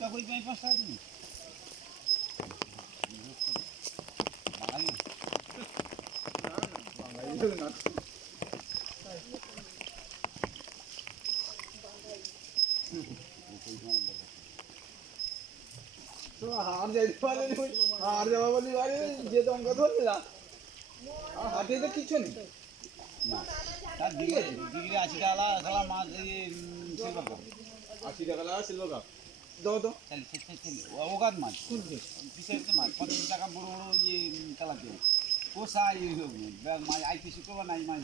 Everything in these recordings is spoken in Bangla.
ফুচকা করি পাই 5 টাকা দিন বাঙালি না তো হার যাইতে পারে হার যাওয়া বলি বাড়ি যে তো অঙ্ক ধরছে না আর হাতে তো কিছু নেই না তার ডিগ্রি 80 টাকা সালা মাছ সিলভার কাপ 80 টাকা লাগা সিলভার কাপ দাও তো চল ওগাদ মাছ পিসের মাছ 50 টাকা বড় বড় চালাতে কোসা মাছ আইপিসি করবা নাই মাছ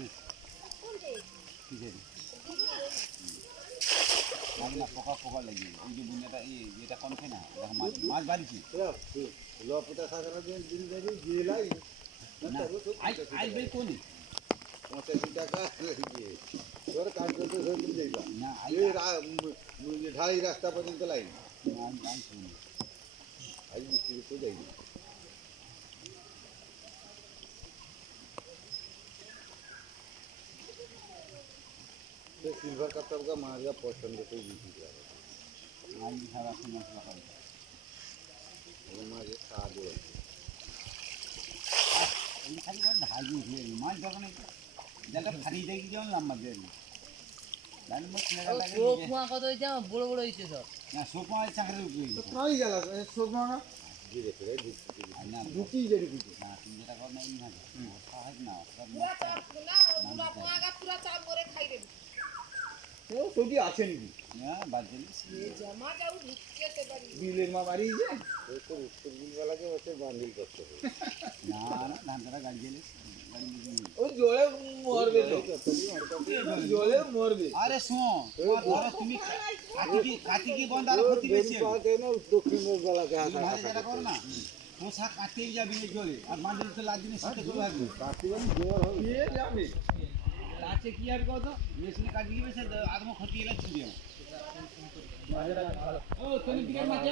পিসের না পোকা পোকা লাগে ওই যে বুনিয়াটা এটা কম খাই না মাছ মাছ বাড়িছি লপটা সাধারণ দিন দেবে দিয়ে লাগে আই বের কোনি 85 টাকা লাগিয়ে তোর কাজ করতে ধরে যাইবা না এই ঢাই রাস্তা পর্যন্ত লাগে আই শুনি আজ বিক্রি তো যাই सिल्वर का तब का मारिया पसंद से बिकी जाए আমি সারা মাছ লাগাই वो मारे सादे এই খালি করে ঢাকি দিয়ে মাছ যখন যেটা ফাড়ি দেখি যেমন লম্বা দিয়ে জানি মোট কিনা লাগে সোকমা কত হইছে বড় বড় হইছে সব না সোপা চাকরি উপরে तो खाई गला सब माना धीरे धीरे না दुखी जड़ी कुछ না তুমি যেটা কর না এই না খাই না সব वो सोगी आछे नहीं না বাজলি बिलेर में मारी जे तो उत्तर बिल वाला के वैसे बांधिल करते हो না না ধানটা গাড়ি গেলে গাড়ি নিয়ে ओ जोड़े मरबे तो जोड़े मरबे আরে শুন ধরো তুমি কাটি কি বন্ধ আর ক্ষতি বেশি बात है ना दक्षिण वाला के हाथ ভাই যেটা কর না পোশাক কাটেই যাবি এই জলে আর মাঝে তো লাগদিনে সাথে করে রাখবি काटीवन जोर हो ये जामे তাতে কি আর কত মেশিনে কাটি দিবে সে আদম ক্ষতি গেলে ছুটি ও তুমি দিকে মাঝে